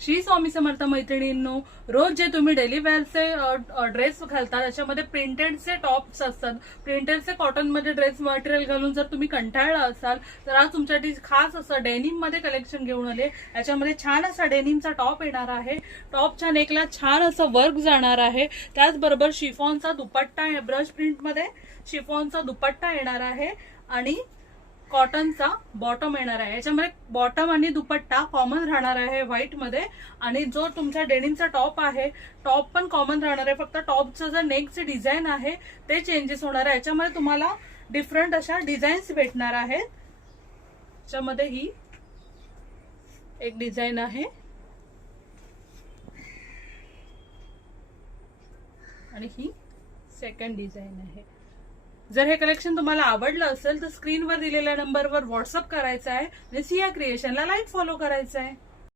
श्री स्वामी समर्थ मैत्रिणींनो, रोज जे तुम्ही डेली वेअरचे ड्रेस घालता त्याच्यामध्ये प्रिंटेडचे टॉप्स असतात. प्रिंटेडचे कॉटन मध्ये ड्रेस मटेरियल घालून जर तुम्ही कंटाळला असाल तर आज तुमच्यासाठी खास असं डेनिम मध्ये कलेक्शन घेऊन आले. याच्यामध्ये छान असा डेनिमचा टॉप येणार आहे. टॉपच्या नेकला छान असं वर्क जाणार आहे. त्याचबरोबर शिफॉनचा दुपट्टा आहे. ब्रश प्रिंट मध्ये शिफॉनचा दुपट्टा येणार आहे आणि कॉटनचा बॉटम येणार आहे. याच्यामध्ये बॉटम आणि दुपट्टा कॉमन राहणार आहे व्हाईट मध्ये. आणि जो तुमचा डेनिमचा टॉप आहे टॉप पण कॉमन राहणार आहे. फक्त टॉपचं जर नेकचे डिझाईन आहे ते चेंजेस होणार आहे. याच्यामध्ये तुम्हाला डिफरंट अशा डिझाईन्स भेटणार आहेत. याच्यामध्ये ही एक डिझाईन आहे आणि ही सेकंड डिझाईन आहे. जर हे कलेक्शन तुम्हाला आवडलं असेल तर स्क्रीनवर दिलेल्या नंबरवर व्हॉट्सअप करायचा आहे आणि सिया क्रिएशनला लाईक फॉलो करायचा आहे.